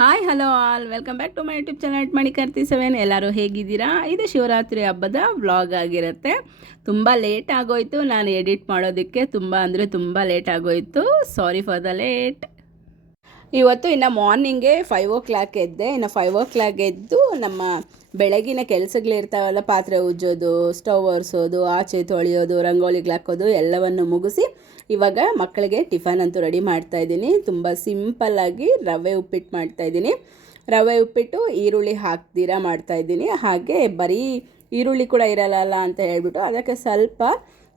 Hi hello all welcome back to my YouTube channel Manikarthi 7. ಎಲ್ಲರೂ ಹೇಗಿದ್ದೀರಾ? ಇದು ಶಿವರಾತ್ರಿ ಹಬ್ಬದ ವ್ಲಾಗ್ ಆಗಿರುತ್ತೆ. ತುಂಬ ಲೇಟ್ ಆಗೋಯಿತು ನಾನು ಎಡಿಟ್ ಮಾಡೋದಕ್ಕೆ, ತುಂಬ ಲೇಟ್ ಆಗೋಯಿತು. Sorry for the late. ಇವತ್ತು ಇನ್ನು ಮಾರ್ನಿಂಗೆ 5 o'clock ಎದ್ದೆ. ಇನ್ನು 5 o'clock ಎದ್ದು ನಮ್ಮ ಬೆಳಗಿನ ಕೆಲಸಗಳಿರ್ತಾವಲ್ಲ, ಪಾತ್ರೆ ಉಜ್ಜೋದು, ಸ್ಟವ್ ಒರೆಸೋದು, ಆಚೆ ತೊಳೆಯೋದು, ರಂಗೋಲಿಗೆ ಹಾಕೋದು ಎಲ್ಲವನ್ನು ಮುಗಿಸಿ ಇವಾಗ ಮಕ್ಕಳಿಗೆ ಟಿಫನ್ ಅಂತೂ ರೆಡಿ ಮಾಡ್ತಾಯಿದ್ದೀನಿ. ತುಂಬ ಸಿಂಪಲ್ಲಾಗಿ ರವೆ ಉಪ್ಪಿಟ್ಟು ಮಾಡ್ತಾಯಿದ್ದೀನಿ. ರವೆ ಉಪ್ಪಿಟ್ಟು ಈರುಳ್ಳಿ ಹಾಕ್ದಿರ ಮಾಡ್ತಾಯಿದ್ದೀನಿ. ಹಾಗೆ ಬರೀ ಈರುಳ್ಳಿ ಕೂಡ ಇರಲ್ಲ ಅಂತ ಹೇಳ್ಬಿಟ್ಟು ಅದಕ್ಕೆ ಸ್ವಲ್ಪ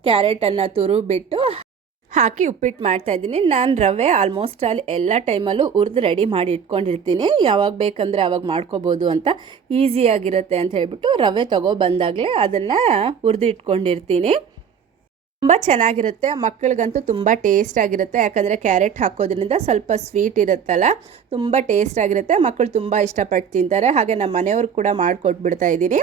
ಕ್ಯಾರೆಟನ್ನು ತುರುಬಿಟ್ಟು ಹಾಕಿ ಉಪ್ಪಿಟ್ಟು ಮಾಡ್ತಾಯಿದ್ದೀನಿ. ನಾನು ರವೆ ಆಲ್ಮೋಸ್ಟ್ ಎಲ್ಲ ಟೈಮಲ್ಲೂ ಹುರಿದು ರೆಡಿ ಮಾಡಿ ಇಟ್ಕೊಂಡಿರ್ತೀನಿ. ಯಾವಾಗ ಬೇಕಂದರೆ ಆವಾಗ ಮಾಡ್ಕೋಬೋದು ಅಂತ, ಈಸಿಯಾಗಿರುತ್ತೆ ಅಂತ ಹೇಳ್ಬಿಟ್ಟು ರವೆ ಬಂದಾಗಲೇ ಅದನ್ನು ಹುರಿದು ಇಟ್ಕೊಂಡಿರ್ತೀನಿ. ತುಂಬ ಚೆನ್ನಾಗಿರುತ್ತೆ, ಮಕ್ಕಳಿಗಂತೂ ತುಂಬ ಟೇಸ್ಟ್ ಆಗಿರುತ್ತೆ. ಯಾಕಂದರೆ ಕ್ಯಾರೆಟ್ ಹಾಕೋದ್ರಿಂದ ಸ್ವಲ್ಪ ಸ್ವೀಟ್ ಇರುತ್ತಲ್ಲ, ತುಂಬ ಟೇಸ್ಟ್ ಆಗಿರುತ್ತೆ. ಮಕ್ಕಳು ತುಂಬ ಇಷ್ಟಪಟ್ಟು ತಿಂತಾರೆ. ಹಾಗೆ ನಮ್ಮ ಮನೆಯವ್ರಿಗೆ ಕೂಡ ಮಾಡಿಕೊಟ್ಬಿಡ್ತಾ ಇದ್ದೀನಿ.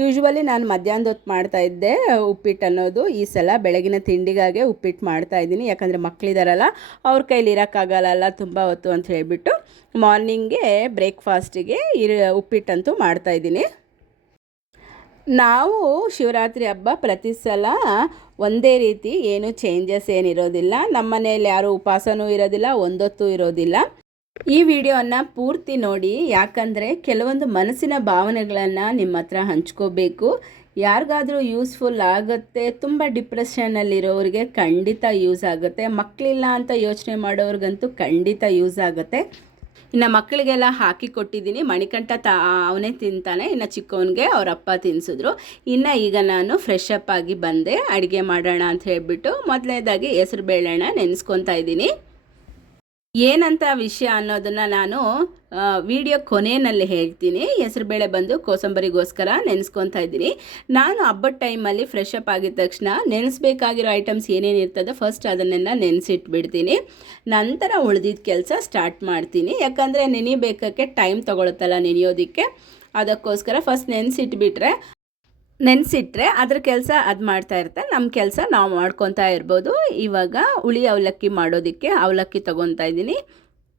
ಯೂಶ್ವಲಿ ನಾನು ಮಧ್ಯಾಹ್ನದ ಹೊತ್ತು ಮಾಡ್ತಾಯಿದ್ದೆ ಉಪ್ಪಿಟ್ಟು ಅನ್ನೋದು. ಈ ಸಲ ಬೆಳಗಿನ ತಿಂಡಿಗಾಗೆ ಉಪ್ಪಿಟ್ಟು ಮಾಡ್ತಾಯಿದ್ದೀನಿ. ಯಾಕಂದರೆ ಮಕ್ಕಳಿದಾರಲ್ಲ, ಅವ್ರ ಕೈಲಿ ಇರೋಕ್ಕಾಗಲ್ಲ ತುಂಬ ಹೊತ್ತು ಅಂತ ಹೇಳಿಬಿಟ್ಟು ಮಾರ್ನಿಂಗೆ ಬ್ರೇಕ್ಫಾಸ್ಟಿಗೆ ಉಪ್ಪಿಟ್ಟಂತೂ ಮಾಡ್ತಾಯಿದ್ದೀನಿ. ನಾವು ಶಿವರಾತ್ರಿ ಹಬ್ಬ ಪ್ರತಿ ಸಲ ಒಂದೇ ರೀತಿ, ಏನು ಚೇಂಜಸ್ ಏನಿರೋದಿಲ್ಲ. ನಮ್ಮ ಮನೇಲಿ ಯಾರೂ ಉಪವಾಸನೂ ಇರೋದಿಲ್ಲ, ಒಂದೊತ್ತು ಇರೋದಿಲ್ಲ. ಈ ವಿಡಿಯೋನ ಪೂರ್ತಿ ನೋಡಿ, ಯಾಕಂದರೆ ಕೆಲವೊಂದು ಮನಸ್ಸಿನ ಭಾವನೆಗಳನ್ನು ನಿಮ್ಮ ಹತ್ರ ಹಂಚ್ಕೋಬೇಕು. ಯಾರಿಗಾದರೂ ಯೂಸ್ಫುಲ್ ಆಗುತ್ತೆ. ತುಂಬ ಡಿಪ್ರೆಷನ್ನಲ್ಲಿರೋರಿಗೆ ಖಂಡಿತ ಯೂಸ್ ಆಗುತ್ತೆ. ಮಕ್ಕಳಿಲ್ಲ ಅಂತ ಯೋಚನೆ ಮಾಡೋರಿಗಂತೂ ಖಂಡಿತ ಯೂಸ್ ಆಗುತ್ತೆ. ಇನ್ನು ಮಕ್ಕಳಿಗೆಲ್ಲ ಹಾಕಿ ಕೊಟ್ಟಿದ್ದೀನಿ. ಮಣಿಕಂಠ ಅವನೇ ತಿಂತಾನೆ, ಇನ್ನು ಚಿಕ್ಕವನಿಗೆ ಅವ್ರ ಅಪ್ಪ ತಿನ್ನಿಸಿದ್ರು. ಇನ್ನು ಈಗ ನಾನು ಫ್ರೆಶ್ ಅಪ್ ಆಗಿ ಬಂದೆ, ಅಡುಗೆ ಮಾಡೋಣ ಅಂತ ಹೇಳಿಬಿಟ್ಟು ಮೊದಲನೇದಾಗಿ ಹೆಸರು ಬೇಳೆನ ನೆನೆಸ್ಕೊತಾ ಇದ್ದೀನಿ. ಏನಂತ ವಿಷಯ ಅನ್ನೋದನ್ನು ನಾನು ವಿಡಿಯೋ ಕೊನೆಯಲ್ಲಿ ಹೇಳ್ತೀನಿ. ಹೆಸರುಬೇಳೆ ಬಂದು ಕೋಸಂಬರಿಗೋಸ್ಕರ ನೆನೆಸ್ಕೊತಾ ಇದ್ದೀನಿ. ನಾನು ಹಬ್ಬದ ಟೈಮಲ್ಲಿ ಫ್ರೆಶ್ ಅಪ್ ಆಗಿದ ತಕ್ಷಣ ನೆನೆಸ್ಬೇಕಾಗಿರೋ ಐಟಮ್ಸ್ ಏನೇನು ಇರ್ತದೆ ಫಸ್ಟ್ ಅದನ್ನೆಲ್ಲ ನೆನೆಸಿಟ್ಬಿಡ್ತೀನಿ. ನಂತರ ಉಳಿದಿದ್ದ ಕೆಲಸ ಸ್ಟಾರ್ಟ್ ಮಾಡ್ತೀನಿ. ಯಾಕಂದರೆ ನೆನೆಯಬೇಕಕ್ಕೆ ಟೈಮ್ ತೊಗೊಳುತ್ತಲ್ಲ ನೆನೆಯೋದಕ್ಕೆ, ಅದಕ್ಕೋಸ್ಕರ ಫಸ್ಟ್ ನೆನೆಸಿಟ್ರೆ ಅದ್ರ ಕೆಲಸ ಅದು ಮಾಡ್ತಾ ಇರುತ್ತೆ, ನಮ್ಮ ಕೆಲಸ ನಾವು ಮಾಡ್ಕೊತಾ ಇರ್ಬೋದು. ಇವಾಗ ಹುಳಿ ಅವಲಕ್ಕಿ ಮಾಡೋದಕ್ಕೆ ಅವಲಕ್ಕಿ ತೊಗೊತಾ ಇದ್ದೀನಿ.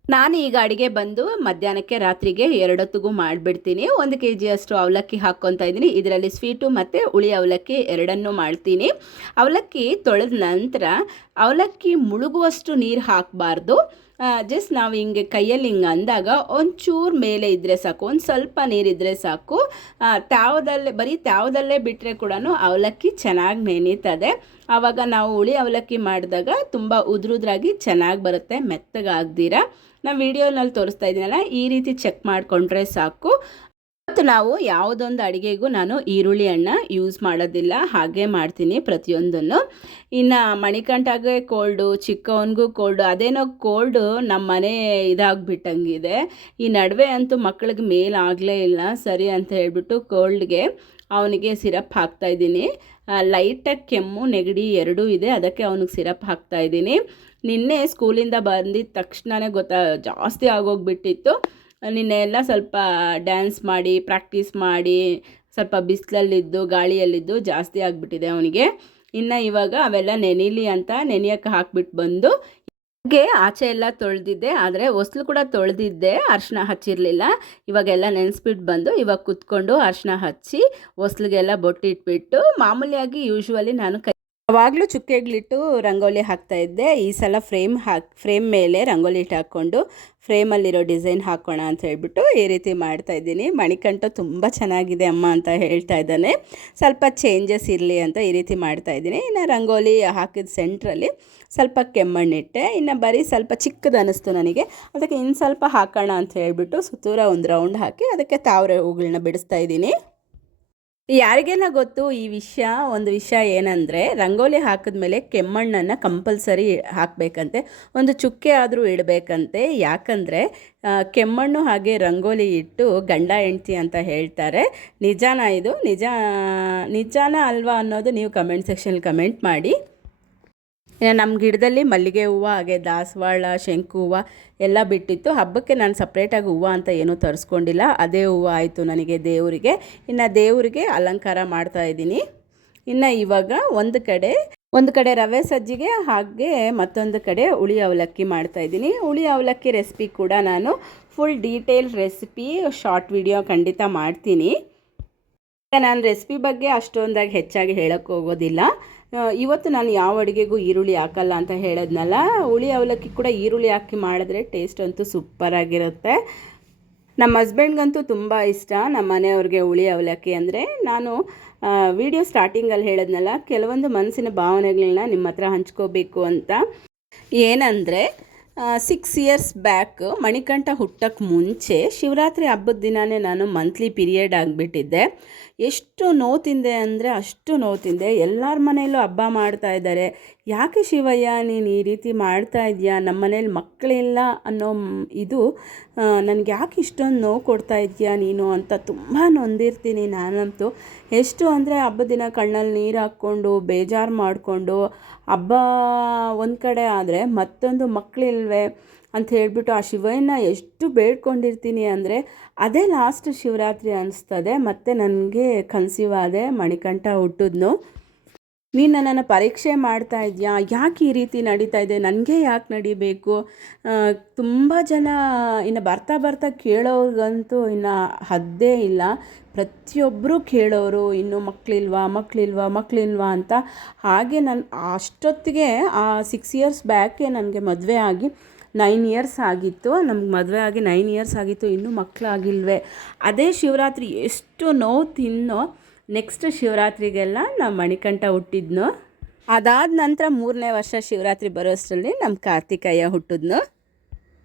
ನಾನು ಈಗ ಅಡುಗೆ ಬಂದು ಮಧ್ಯಾಹ್ನಕ್ಕೆ ರಾತ್ರಿಗೆ 2 ಹೊತ್ತಿಗೂ ಮಾಡಿಬಿಡ್ತೀನಿ. 1 kg ಅಷ್ಟು ಅವಲಕ್ಕಿ ಹಾಕ್ಕೊತಾ ಇದ್ದೀನಿ. ಇದರಲ್ಲಿ ಸ್ವೀಟು ಮತ್ತು ಹುಳಿ ಅವಲಕ್ಕಿ ಎರಡನ್ನೂ ಮಾಡ್ತೀನಿ. ಅವಲಕ್ಕಿ ತೊಳೆದ ನಂತರ ಅವಲಕ್ಕಿ ಮುಳುಗುವಷ್ಟು ನೀರು ಹಾಕಬಾರ್ದು. ಜಸ್ಟ್ ನಾವು ಹಿಂಗೆ ಕೈಯಲ್ಲಿ ಹಿಂಗೆ ಅಂದಾಗ ಒಂಚೂರು ಮೇಲೆ ಇದ್ದರೆ ಸಾಕು, ಒಂದು ಸ್ವಲ್ಪ ನೀರಿದ್ದರೆ ಸಾಕು. ಬರೀ ತ್ಯಾವದಲ್ಲೇ ಬಿಟ್ಟರೆ ಕೂಡ ಅವಲಕ್ಕಿ ಚೆನ್ನಾಗಿ ನೆನೀತದೆ. ಆವಾಗ ನಾವು ಹುಳಿ ಅವಲಕ್ಕಿ ಮಾಡಿದಾಗ ತುಂಬ ಉದ್ರುದ್ರಾಗಿ ಚೆನ್ನಾಗಿ ಬರುತ್ತೆ, ಮೆತ್ತಗಾಗ್ದಿರ. ನಾನು ವಿಡಿಯೋನಲ್ಲಿ ತೋರಿಸ್ತಾ ಇದ್ದೀನಲ್ಲ, ಈ ರೀತಿ ಚೆಕ್ ಮಾಡಿಕೊಂಡ್ರೆ ಸಾಕು. ಮತ್ತು ನಾವು ಯಾವುದೊಂದು ಅಡುಗೆಗೂ ನಾನು ಈರುಳ್ಳಿ ಹಣ್ಣು ಯೂಸ್ ಮಾಡೋದಿಲ್ಲ, ಹಾಗೆ ಮಾಡ್ತೀನಿ ಪ್ರತಿಯೊಂದನ್ನು. ಇನ್ನು ಮಣಿಕಂಠಗೆ ಕೋಲ್ಡು, ಚಿಕ್ಕವನಿಗೂ ಕೋಲ್ಡು. ಅದೇನೋ ಕೋಲ್ಡು ನಮ್ಮ ಮನೆ ಇದಾಗ್ಬಿಟ್ಟಂಗಿದೆ. ಈ ನಡುವೆ ಅಂತೂ ಮಕ್ಕಳಿಗೆ ಮೇಲಾಗಲೇ ಇಲ್ಲ. ಸರಿ ಅಂತ ಹೇಳ್ಬಿಟ್ಟು ಕೋಲ್ಡ್ಗೆ ಅವನಿಗೆ ಸಿರಪ್ ಹಾಕ್ತಾಯಿದ್ದೀನಿ. ಲೈಟಾಗಿ ಕೆಮ್ಮು ನೆಗಡಿ ಎರಡೂ ಇದೆ, ಅದಕ್ಕೆ ಅವನಿಗೆ ಸಿರಪ್ ಹಾಕ್ತಾಯಿದ್ದೀನಿ. ನಿನ್ನೆ ಸ್ಕೂಲಿಂದ ಬಂದಿದ್ದ ತಕ್ಷಣವೇ ಜಾಸ್ತಿ ಆಗೋಗ್ಬಿಟ್ಟಿತ್ತು. ನಿನ್ನೆ ಎಲ್ಲ ಸ್ವಲ್ಪ ಡ್ಯಾನ್ಸ್ ಮಾಡಿ ಪ್ರಾಕ್ಟೀಸ್ ಮಾಡಿ ಸ್ವಲ್ಪ ಬಿಸಿಲಲ್ಲಿದ್ದು ಗಾಳಿಯಲ್ಲಿದ್ದು ಜಾಸ್ತಿ ಆಗಿಬಿಟ್ಟಿದೆ ಅವನಿಗೆ. ಇನ್ನು ಇವಾಗ ಅವೆಲ್ಲ ನೆನೀಲಿ ಅಂತ ನೆನೆಯೋಕ್ಕೆ ಹಾಕ್ಬಿಟ್ಟು ಬಂದು ಹಾಗೆ ಆಚೆ ಎಲ್ಲ ತೊಳೆದಿದ್ದೆ, ಆದರೆ ಹೊಸ್ಲು ಕೂಡ ತೊಳೆದಿದ್ದೆ, ಅರಿಶಿನ ಹಚ್ಚಿರಲಿಲ್ಲ. ಇವಾಗೆಲ್ಲ ನೆನೆಸ್ಬಿಟ್ಟು ಬಂದು ಇವಾಗ ಕುತ್ಕೊಂಡು ಅರಿಶಿನ ಹಚ್ಚಿ ಹೊಸ್ಲಿಗೆಲ್ಲ ಬೊಟ್ಟಿಟ್ಬಿಟ್ಟು, ಮಾಮೂಲಿಯಾಗಿ ಯೂಶ್ವಲಿ ನಾನು ಯಾವಾಗಲೂ ಚುಕ್ಕೆಗಳಿಟ್ಟು ರಂಗೋಲಿ ಹಾಕ್ತಾಯಿದ್ದೆ. ಈ ಸಲ ಫ್ರೇಮ್ ಮೇಲೆ ರಂಗೋಲಿ ಇಟ್ಟು ಹಾಕ್ಕೊಂಡು ಫ್ರೇಮಲ್ಲಿರೋ ಡಿಸೈನ್ ಹಾಕೋಣ ಅಂತ ಹೇಳ್ಬಿಟ್ಟು ಈ ರೀತಿ ಮಾಡ್ತಾಯಿದ್ದೀನಿ. ಮಣಿಕಂಠ ತುಂಬ ಚೆನ್ನಾಗಿದೆ ಅಮ್ಮ ಅಂತ ಹೇಳ್ತಾ ಇದ್ದಾನೆ. ಸ್ವಲ್ಪ ಚೇಂಜಸ್ ಇರಲಿ ಅಂತ ಈ ರೀತಿ ಮಾಡ್ತಾಯಿದ್ದೀನಿ. ಇನ್ನು ರಂಗೋಲಿ ಹಾಕಿದ ಸೆಂಟ್ರಲ್ಲಿ ಸ್ವಲ್ಪ ಕೆಮ್ಮಣ್ಣಿಟ್ಟೆ. ಇನ್ನು ಬರೀ ಸ್ವಲ್ಪ ಚಿಕ್ಕದು ಅನ್ನಿಸ್ತು ನನಗೆ, ಅದಕ್ಕೆ ಇನ್ನು ಸ್ವಲ್ಪ ಹಾಕೋಣ ಅಂತ ಹೇಳ್ಬಿಟ್ಟು ಸುತ್ತೂರ ಒಂದು ರೌಂಡ್ ಹಾಕಿ ಅದಕ್ಕೆ ತಾವರೆ ಹೂಗಳನ್ನ ಬಿಡಿಸ್ತಾಯಿದ್ದೀನಿ. ಯಾರಿಗೆಲ್ಲ ಗೊತ್ತು ಈ ವಿಷಯ? ಒಂದು ವಿಷಯ ಏನಂದರೆ, ರಂಗೋಲಿ ಹಾಕಿದ್ಮೇಲೆ ಕೆಮ್ಮಣ್ಣನ್ನು ಕಂಪಲ್ಸರಿ ಹಾಕಬೇಕಂತೆ, ಒಂದು ಚುಕ್ಕೆ ಆದರೂ ಇಡಬೇಕಂತೆ. ಯಾಕಂದರೆ ಕೆಮ್ಮಣ್ಣು ಹಾಗೆ ರಂಗೋಲಿ ಇಟ್ಟು ಗಂಡ ಹೆಂಡ್ತಿ ಅಂತ ಹೇಳ್ತಾರೆ. ನಿಜಾನ ಇದು? ನಿಜಾನ ಅಲ್ವಾ ಅನ್ನೋದು ನೀವು ಕಮೆಂಟ್ ಸೆಕ್ಷನಲ್ಲಿ ಕಮೆಂಟ್ ಮಾಡಿ. ಇನ್ನು ನಮ್ಮ ಗಿಡದಲ್ಲಿ ಮಲ್ಲಿಗೆ ಹೂವು ಹಾಗೆ ದಾಸವಾಳ, ಶಂಕು ಹೂವು ಎಲ್ಲ ಬಿಟ್ಟಿತ್ತು. ಹಬ್ಬಕ್ಕೆ ನಾನು ಸಪ್ರೇಟಾಗಿ ಹೂವು ಅಂತ ಏನೂ ತರಿಸ್ಕೊಂಡಿಲ್ಲ, ಅದೇ ಹೂವು ಆಯಿತು ನನಗೆ ದೇವರಿಗೆ. ಇನ್ನು ದೇವರಿಗೆ ಅಲಂಕಾರ ಮಾಡ್ತಾಯಿದ್ದೀನಿ. ಇನ್ನು ಇವಾಗ ಒಂದು ಕಡೆ ಒಂದು ಕಡೆ ರವೆ ಸಜ್ಜಿಗೆ ಹಾಗೆ ಮತ್ತೊಂದು ಕಡೆ ಹುಳಿ ಅವಲಕ್ಕಿ ಮಾಡ್ತಾಯಿದ್ದೀನಿ. ಹುಳಿ ಅವಲಕ್ಕಿ ರೆಸಿಪಿ ಕೂಡ ನಾನು full detail recipe short video ಖಂಡಿತ ಮಾಡ್ತೀನಿ. ನಾನು ರೆಸಿಪಿ ಬಗ್ಗೆ ಅಷ್ಟೊಂದಾಗಿ ಹೆಚ್ಚಾಗಿ ಹೇಳೋಕ್ಕೆ ಹೋಗೋದಿಲ್ಲ. ಇವತ್ತು ನಾನು ಯಾವ ಅಡುಗೆಗೂ ಈರುಳ್ಳಿ ಹಾಕಲ್ಲ ಅಂತ ಹೇಳಿದ್ನಲ್ಲ, ಹುಳಿ ಅವಲಕ್ಕಿ ಕೂಡ ಈರುಳ್ಳಿ ಹಾಕಿ ಮಾಡಿದ್ರೆ ಟೇಸ್ಟ್ ಅಂತೂ ಸೂಪರಾಗಿರುತ್ತೆ. ನಮ್ಮ ಹಸ್ಬೆಂಡ್ಗಂತೂ ತುಂಬ ಇಷ್ಟ, ನಮ್ಮ ಮನೆಯವ್ರಿಗೆ ಹುಳಿ ಅವಲಕ್ಕಿ ಅಂದರೆ. ನಾನು ವಿಡಿಯೋ ಸ್ಟಾರ್ಟಿಂಗಲ್ಲಿ ಹೇಳಿದ್ನಲ್ಲ, ಕೆಲವೊಂದು ಮನಸ್ಸಿನ ಭಾವನೆಗಳನ್ನ ನಿಮ್ಮ ಹತ್ರ ಹಂಚ್ಕೋಬೇಕು ಅಂತ. ಏನಂದರೆ 6 ಇಯರ್ಸ್ ಬ್ಯಾಕ್ ಮಣಿಕಂಠ ಹುಟ್ಟಕ್ಕೆ ಮುಂಚೆ ಶಿವರಾತ್ರಿ ಹಬ್ಬದ ದಿನವೇ ನಾನು ಮಂತ್ಲಿ ಪೀರಿಯಡ್ ಆಗಿಬಿಟ್ಟಿದ್ದೆ. ಎಷ್ಟು ನೋವು ತಿಂದೆ ಅಂದರೆ ಅಷ್ಟು ನೋವು ತಿಂದೆ. ಎಲ್ಲರ ಮನೆಯಲ್ಲೂ ಹಬ್ಬ ಮಾಡ್ತಾ ಇದ್ದಾರೆ, ಯಾಕೆ ಶಿವಯ್ಯ ನೀನು ಈ ರೀತಿ ಮಾಡ್ತಾ ಇದೆಯಾ, ನಮ್ಮ ಮನೇಲಿ ಮಕ್ಕಳಿಲ್ಲ ಅನ್ನೋ ಇದು ನನಗೆ ಯಾಕೆ ಇಷ್ಟೊಂದು ನೋವು ಕೊಡ್ತಾ ಇದೆಯಾ ನೀನು ಅಂತ ತುಂಬ ನೊಂದಿರ್ತೀನಿ ನಾನಂತೂ. ಎಷ್ಟು ಅಂದರೆ ಹಬ್ಬದ ದಿನ ಕಣ್ಣಲ್ಲಿ ನೀರು ಹಾಕ್ಕೊಂಡು ಬೇಜಾರು ಮಾಡಿಕೊಂಡು, ಹಬ್ಬ ಒಂದು ಕಡೆ ಆದರೆ ಮತ್ತೊಂದು ಮಕ್ಕಳಿಲ್ವೇ ಅಂತ ಹೇಳಿಬಿಟ್ಟು ಆ ಶಿವಯ್ಯನ ಎಷ್ಟು ಬೇಡ್ಕೊಂಡಿರ್ತೀನಿ ಅಂದರೆ ಅದೇ ಲಾಸ್ಟ್ ಶಿವರಾತ್ರಿ ಅನಿಸ್ತದೆ. ಮತ್ತು ನನಗೆ ಕನ್ಸೀವ್ ಆದೆ, ಮಣಿಕಂಠ ಹುಟ್ಟಿದ್ನು. ನೀನು ನನ್ನನ್ನು ಪರೀಕ್ಷೆ ಮಾಡ್ತಾ ಇದೆಯಾ, ಯಾಕೆ ಈ ರೀತಿ ನಡೀತಾ ಇದೆ, ನನಗೆ ಯಾಕೆ ನಡಿಬೇಕು. ತುಂಬ ಜನ ಇನ್ನು ಬರ್ತಾ ಕೇಳೋರ್ಗಂತೂ ಇನ್ನು ಹದ್ದೇ ಇಲ್ಲ. ಪ್ರತಿಯೊಬ್ಬರೂ ಕೇಳೋರು, ಇನ್ನು ಮಕ್ಕಳಿಲ್ವಾ ಅಂತ. ಹಾಗೆ ನಾನು ಅಷ್ಟೊತ್ತಿಗೆ ಆ 6 ಇಯರ್ಸ್ ಬ್ಯಾಕೆ ನನಗೆ ಮದುವೆ ಆಗಿ 9 ಇಯರ್ಸ್ ಆಗಿತ್ತು. ನಮ್ಗೆ ಮದುವೆ ಆಗಿ 9 ಇಯರ್ಸ್ ಆಗಿತ್ತು, ಇನ್ನೂ ಮಕ್ಕಳಾಗಿಲ್ವೇ. ಅದೇ ಶಿವರಾತ್ರಿ ಎಷ್ಟು ನೋವು ತಿನ್ನೋ ನೆಕ್ಸ್ಟ್ ಶಿವರಾತ್ರಿಗೆಲ್ಲ ನಮ್ಮ ಮಣಿಕಂಠ ಹುಟ್ಟಿದ್ನು. ಅದಾದ ನಂತರ 3ನೇ ವರ್ಷ ಶಿವರಾತ್ರಿ ಬರೋಷ್ಟರಲ್ಲಿ ನಮ್ಮ ಕಾರ್ತಿಕಯ್ಯ ಹುಟ್ಟಿದ್ನು.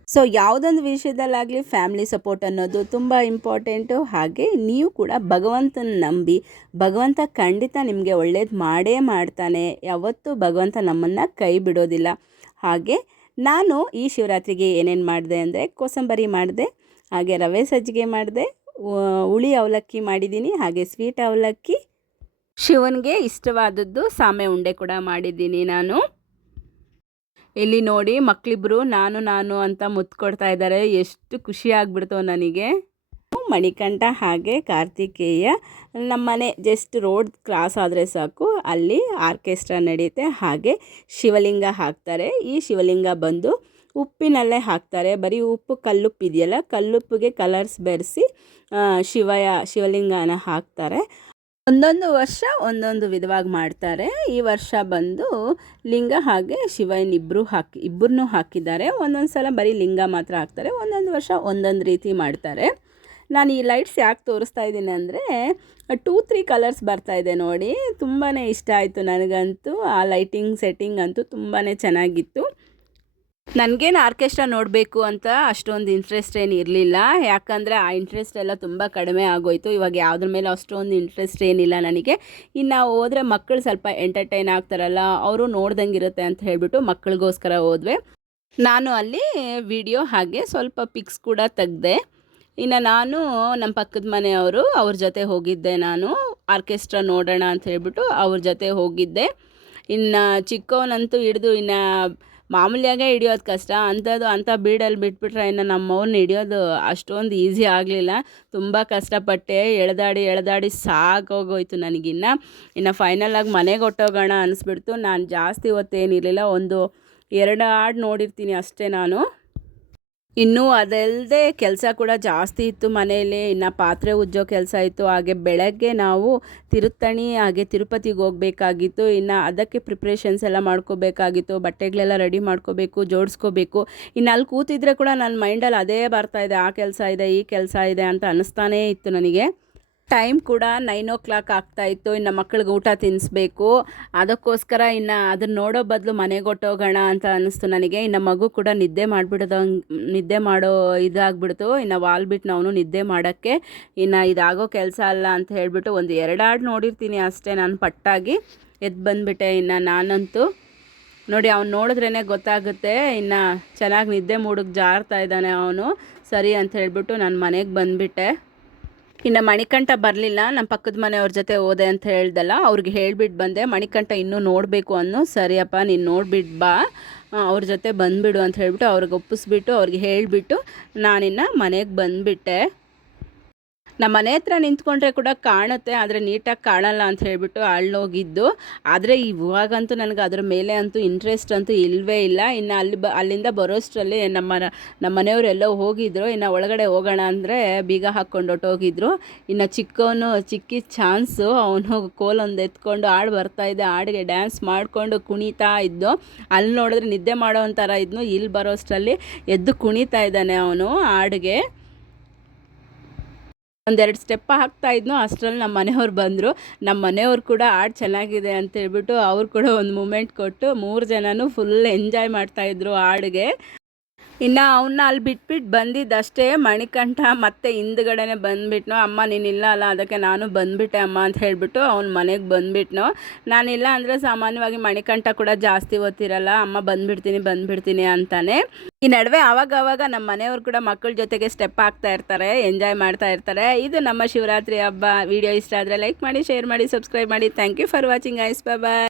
ಸೊ ಯಾವುದೊಂದು ವಿಷಯದಲ್ಲಾಗಲಿ ಫ್ಯಾಮಿಲಿ ಸಪೋರ್ಟ್ ಅನ್ನೋದು ತುಂಬ ಇಂಪಾರ್ಟೆಂಟು. ಹಾಗೆ ನೀವು ಕೂಡ ಭಗವಂತನ ನಂಬಿ, ಭಗವಂತ ಖಂಡಿತ ನಿಮಗೆ ಒಳ್ಳೇದು ಮಾಡೇ ಮಾಡ್ತಾನೆ. ಯಾವತ್ತೂ ಭಗವಂತ ನಮ್ಮನ್ನು ಕೈ ಬಿಡೋದಿಲ್ಲ. ಹಾಗೆ ನಾನು ಈ ಶಿವರಾತ್ರಿಗೆ ಏನೇನು ಮಾಡಿದೆ ಅಂದರೆ ಕೋಸಂಬರಿ ಮಾಡಿದೆ, ಹಾಗೆ ರವೆ ಸಜ್ಜಿಗೆ ಮಾಡಿದೆ, ಹುಳಿ ಅವಲಕ್ಕಿ ಮಾಡಿದ್ದೀನಿ, ಹಾಗೆ ಸ್ವೀಟ್ ಅವಲಕ್ಕಿ, ಶಿವನಿಗೆ ಇಷ್ಟವಾದದ್ದು ಸಾಮೆ ಉಂಡೆ ಕೂಡ ಮಾಡಿದ್ದೀನಿ ನಾನು. ಇಲ್ಲಿ ನೋಡಿ ಮಕ್ಕಳಿಬ್ಬರು ನಾನು ಅಂತ ಮುತ್ತು ಕೊಡ್ತಾ ಇದ್ದಾರೆ, ಎಷ್ಟು ಖುಷಿ ಆಗ್ಬಿಡ್ತು ನನಗೆ. ಮಣಿಕಂಠ ಹಾಗೆ ಕಾರ್ತಿಕೇಯ ನಮ್ಮನೆ ಜಸ್ಟ್ ರೋಡ್ ಕ್ರಾಸ್ ಆದರೆ ಸಾಕು, ಅಲ್ಲಿ ಆರ್ಕೆಸ್ಟ್ರಾ ನಡೆಯುತ್ತೆ. ಹಾಗೆ ಶಿವಲಿಂಗ ಹಾಕ್ತಾರೆ. ಈ ಶಿವಲಿಂಗ ಬಂದು ಉಪ್ಪಿನಲ್ಲೇ ಹಾಕ್ತಾರೆ. ಬರೀ ಉಪ್ಪು, ಕಲ್ಲುಪ್ಪು ಇದೆಯಲ್ಲ, ಕಲ್ಲುಪ್ಪಿಗೆ ಕಲರ್ಸ್ ಬೆರೆಸಿ ಶಿವಲಿಂಗನ ಹಾಕ್ತಾರೆ. ಒಂದೊಂದು ವರ್ಷ ಒಂದೊಂದು ವಿಧವಾಗಿ ಮಾಡ್ತಾರೆ. ಈ ವರ್ಷ ಬಂದು ಲಿಂಗ ಹಾಗೆ ಶಿವನ ಇಬ್ಬರನ್ನೂ ಹಾಕಿದ್ದಾರೆ. ಒಂದೊಂದು ಸಲ ಬರೀ ಲಿಂಗ ಮಾತ್ರ ಹಾಕ್ತಾರೆ, ಒಂದೊಂದು ವರ್ಷ ಒಂದೊಂದು ರೀತಿ ಮಾಡ್ತಾರೆ. ನಾನು ಈ ಲೈಟ್ಸ್ ಯಾಕೆ ತೋರಿಸ್ತಾ ಇದ್ದೀನಿ ಅಂದರೆ 2-3 ಕಲರ್ಸ್ ಬರ್ತಾಯಿದೆ ನೋಡಿ, ತುಂಬಾ ಇಷ್ಟ ಆಯಿತು ನನಗಂತೂ. ಆ ಲೈಟಿಂಗ್ ಸೆಟ್ಟಿಂಗ್ ಅಂತೂ ತುಂಬಾ ಚೆನ್ನಾಗಿತ್ತು. ನನಗೇನು ಆರ್ಕೆಸ್ಟ್ರಾ ನೋಡಬೇಕು ಅಂತ ಅಷ್ಟೊಂದು ಇಂಟ್ರೆಸ್ಟ್ ಏನು ಇರಲಿಲ್ಲ, ಯಾಕಂದರೆ ಆ ಇಂಟ್ರೆಸ್ಟ್ ಎಲ್ಲ ತುಂಬ ಕಡಿಮೆ ಆಗೋಯಿತು. ಇವಾಗ ಯಾವುದ್ರ ಮೇಲೆ ಅಷ್ಟೊಂದು ಇಂಟ್ರೆಸ್ಟ್ ಏನಿಲ್ಲ ನನಗೆ. ಇನ್ನು ಹೋದರೆ ಮಕ್ಕಳು ಸ್ವಲ್ಪ ಎಂಟರ್ಟೈನ್ ಆಗ್ತಾರಲ್ಲ, ಅವರು ನೋಡ್ದಂಗೆ ಇರುತ್ತೆ ಅಂತ ಹೇಳಿಬಿಟ್ಟು ಮಕ್ಕಳಿಗೋಸ್ಕರ ಹೋದ್ವಿ. ನಾನು ಅಲ್ಲಿ ವಿಡಿಯೋ ಹಾಗೆ ಸ್ವಲ್ಪ ಪಿಕ್ಸ್ ಕೂಡ ತೆಗೆದೆ. ಇನ್ನು ನಾನು ನಮ್ಮ ಪಕ್ಕದ ಮನೆಯವರು, ಅವ್ರ ಜೊತೆ ಹೋಗಿದ್ದೆ. ನಾನು ಆರ್ಕೆಸ್ಟ್ರಾ ನೋಡೋಣ ಅಂತ ಹೇಳ್ಬಿಟ್ಟು ಅವ್ರ ಜೊತೆ ಹೋಗಿದ್ದೆ. ಇನ್ನು ಚಿಕ್ಕವನಂತೂ ಹಿಡಿದು ಇನ್ನು ಮಾಮೂಲಿಯಾಗೆ ಹಿಡಿಯೋದು ಕಷ್ಟ, ಅಂಥ ಬೀಡಲ್ಲಿ ಬಿಟ್ಬಿಟ್ರೆ ಇನ್ನು ನಮ್ಮವ್ರನ್ನ ಹಿಡಿಯೋದು ಅಷ್ಟೊಂದು ಈಸಿ ಆಗಲಿಲ್ಲ. ತುಂಬ ಕಷ್ಟಪಟ್ಟೆ, ಎಳೆದಾಡಿ ಸಾಕೋಗೋಯ್ತು ನನಗಿನ್ನು ಫೈನಲಾಗಿ ಮನೆಗೆ ಹೊಟ್ಟೋಗೋಣ ಅನಿಸ್ಬಿಡ್ತು. ನಾನು ಜಾಸ್ತಿ ಹೊತ್ತೇನಿರಲಿಲ್ಲ, ಒಂದು 2 ಹಾಡು ನೋಡಿರ್ತೀನಿ ಅಷ್ಟೇ ನಾನು. ಇನ್ನೂ ಅದಲ್ಲದೆ ಕೆಲಸ ಕೂಡ ಜಾಸ್ತಿ ಇತ್ತು ಮನೆಯಲ್ಲಿ. ಇನ್ನು ಪಾತ್ರೆ ಉಜ್ಜೋ ಕೆಲಸ ಇತ್ತು. ಹಾಗೆ ಬೆಳಗ್ಗೆ ನಾವು ತಿರುತ್ತಣಿ ಹಾಗೆ ತಿರುಪತಿಗೆ ಹೋಗಬೇಕಾಗಿತ್ತು. ಇನ್ನು ಅದಕ್ಕೆ ಪ್ರಿಪ್ರೇಷನ್ಸ್ ಎಲ್ಲ ಮಾಡ್ಕೋಬೇಕಾಗಿತ್ತು. ಬಟ್ಟೆಗಳೆಲ್ಲ ರೆಡಿ ಮಾಡ್ಕೋಬೇಕು, ಜೋಡಿಸ್ಕೋಬೇಕು. ಇನ್ನು ಅಲ್ಲಿ ಕೂತಿದ್ರೆ ಕೂಡ ನನ್ನ ಮೈಂಡಲ್ಲಿ ಅದೇ ಬರ್ತಾಯಿದೆ, ಆ ಕೆಲಸ ಇದೆ, ಈ ಕೆಲಸ ಇದೆ ಅಂತ ಅನ್ನಿಸ್ತಾನೇ ಇತ್ತು ನನಗೆ. ಟೈಮ್ ಕೂಡ 9 o'clock ಆಗ್ತಾಯಿತ್ತು. ಇನ್ನು ಮಕ್ಕಳಿಗೆ ಊಟ ತಿನ್ನಿಸ್ಬೇಕು. ಅದಕ್ಕೋಸ್ಕರ ಇನ್ನು ಅದನ್ನು ನೋಡೋ ಬದಲು ಮನೆಗೆ ಹೊಟ್ಟೋಗೋಣ ಅಂತ ಅನ್ನಿಸ್ತು ನನಗೆ. ಇನ್ನು ಮಗು ಕೂಡ ನಿದ್ದೆ ಮಾಡೋ ಇದಾಗ್ಬಿಡ್ತು. ಇನ್ನು ವಾಲ್ಬಿಟ್ಟು ನಾವು ನಿದ್ದೆ ಮಾಡೋಕ್ಕೆ ಇನ್ನು ಇದಾಗೋ ಕೆಲಸ ಅಲ್ಲ ಅಂತ ಹೇಳಿಬಿಟ್ಟು ಒಂದು 2 ಹಾಡು ನೋಡಿರ್ತೀನಿ ಅಷ್ಟೇ ನಾನು ಪಟ್ಟಾಗಿ ಎದ್ದು ಬಂದುಬಿಟ್ಟೆ. ಇನ್ನು ನಾನಂತೂ ನೋಡಿ, ಅವ್ನು ನೋಡಿದ್ರೇ ಗೊತ್ತಾಗುತ್ತೆ ಇನ್ನು ಚೆನ್ನಾಗಿ ನಿದ್ದೆ ಮೂಡಿಗೆ ಜಾರ್ತಾ ಇದ್ದಾನೆ ಅವನು. ಸರಿ ಅಂತ ಹೇಳಿಬಿಟ್ಟು ನಾನು ಮನೆಗೆ ಬಂದುಬಿಟ್ಟೆ. ಇನ್ನು ಮಣಿಕಂಠ ಬರಲಿಲ್ಲ, ನಮ್ಮ ಪಕ್ಕದ ಮನೆಯವ್ರ ಜೊತೆ ಹೋದೆ ಅಂತ ಹೇಳ್ದಲ್ಲ, ಅವ್ರಿಗೆ ಹೇಳಿಬಿಟ್ಟು ಬಂದೆ. ಮಣಿಕಂಠ ಇನ್ನೂ ನೋಡಬೇಕು ಅನ್ನೋ, ಸರಿಯಪ್ಪ ನೀನು ನೋಡಿಬಿಟ್ಟು ಬಾ, ಅವ್ರ ಜೊತೆ ಬಂದುಬಿಡು ಅಂತ ಹೇಳಿಬಿಟ್ಟು ಅವ್ರಿಗೆ ಒಪ್ಪಿಸ್ಬಿಟ್ಟು ಅವ್ರಿಗೆ ಹೇಳಿಬಿಟ್ಟು ನಾನಿನ್ನು ಮನೆಗೆ ಬಂದುಬಿಟ್ಟೆ. ನಮ್ಮ ಮನೆ ಹತ್ರ ನಿಂತ್ಕೊಂಡ್ರೆ ಕೂಡ ಕಾಣುತ್ತೆ, ಆದರೆ ನೀಟಾಗಿ ಕಾಣಲ್ಲ ಅಂತ ಹೇಳಿಬಿಟ್ಟು ಅಲ್ಲೋಗಿದ್ದು. ಆದರೆ ಇವಾಗಂತೂ ನನಗೆ ಅದ್ರ ಮೇಲೆ ಅಂತೂ ಇಂಟ್ರೆಸ್ಟ್ ಅಂತೂ ಇಲ್ಲವೇ ಇಲ್ಲ. ಇನ್ನು ಅಲ್ಲಿಂದ ಬರೋಷ್ಟರಲ್ಲಿ ನಮ್ಮ ಮನೆಯವರೆಲ್ಲೋ ಹೋಗಿದ್ರು. ಇನ್ನು ಒಳಗಡೆ ಹೋಗೋಣ ಅಂದರೆ ಬೀಗ ಹಾಕ್ಕೊಂಡು ಹೊಟ್ಟೋಗಿದ್ರು. ಇನ್ನು ಚಿಕ್ಕಿದ ಚಾನ್ಸು ಅವನು ಕೋಲೊಂದು ಎತ್ಕೊಂಡು ಹಾಡು ಬರ್ತಾಯಿದ್ದೆ, ಹಾಡಿಗೆ ಡ್ಯಾನ್ಸ್ ಮಾಡಿಕೊಂಡು ಕುಣಿತಾ ಇದ್ದು. ಅಲ್ಲಿ ನೋಡಿದ್ರೆ ನಿದ್ದೆ ಮಾಡೋ ಥರ ಇದ್ನು, ಇಲ್ಲಿ ಬರೋಷ್ಟರಲ್ಲಿ ಎದ್ದು ಕುಣಿತಾ ಇದ್ದಾನೆ ಅವನು ಹಾಡಿಗೆ. ಒಂದೆರಡು ಸ್ಟೆಪ್ ಹಾಕ್ತಾ ಇದ್ನು, ಅಷ್ಟರಲ್ಲಿ ನಮ್ಮ ಮನೆಯವ್ರು ಬಂದರು. ನಮ್ಮ ಮನೆಯವ್ರು ಕೂಡ ಹಾಡು ಚೆನ್ನಾಗಿದೆ ಅಂತೇಳ್ಬಿಟ್ಟು ಅವ್ರು ಕೂಡ ಒಂದು ಮೂಮೆಂಟ್ ಕೊಟ್ಟು 3 ಜನನೂ ಫುಲ್ ಎಂಜಾಯ್ ಮಾಡ್ತಾಯಿದ್ರು ಹಾಡಿಗೆ. ಇನ್ನು ಅವನ್ನ ಅಲ್ಲಿ ಬಿಟ್ಬಿಟ್ಟು ಬಂದಿದ್ದಷ್ಟೇ ಮಣಿಕಂಠ ಮತ್ತೆ ಹಿಂದ್ಗಡೆನೆ ಬಂದುಬಿಟ್ನು. ಅಮ್ಮ ನೀನಿಲ್ಲ ಅಲ್ಲ, ಅದಕ್ಕೆ ನಾನು ಬಂದುಬಿಟ್ಟೆ ಅಮ್ಮ ಅಂತ ಹೇಳಿಬಿಟ್ಟು ಅವ್ನ ಮನೆಗೆ ಬಂದುಬಿಟ್ನು. ನಾನಿಲ್ಲ ಅಂದರೆ ಸಾಮಾನ್ಯವಾಗಿ ಮಣಿಕಂಠ ಕೂಡ ಜಾಸ್ತಿ ಓದ್ತಿರಲ್ಲ, ಅಮ್ಮ ಬಂದುಬಿಡ್ತೀನಿ ಅಂತಾನೆ. ಈ ನಡುವೆ ಆವಾಗ ನಮ್ಮ ಮನೆಯವ್ರು ಕೂಡ ಮಕ್ಕಳ ಜೊತೆಗೆ ಸ್ಟೆಪ್ ಹಾಕ್ತಾ ಇರ್ತಾರೆ, ಎಂಜಾಯ್ ಮಾಡ್ತಾ ಇರ್ತಾರೆ. ಇದು ನಮ್ಮ ಶಿವರಾತ್ರಿ ಹಬ್ಬ. ವಿಡಿಯೋ ಇಷ್ಟ ಆದರೆ ಲೈಕ್ ಮಾಡಿ, ಶೇರ್ ಮಾಡಿ, ಸಬ್ಸ್ಕ್ರೈಬ್ ಮಾಡಿ. Thank you for watching guys. Bye.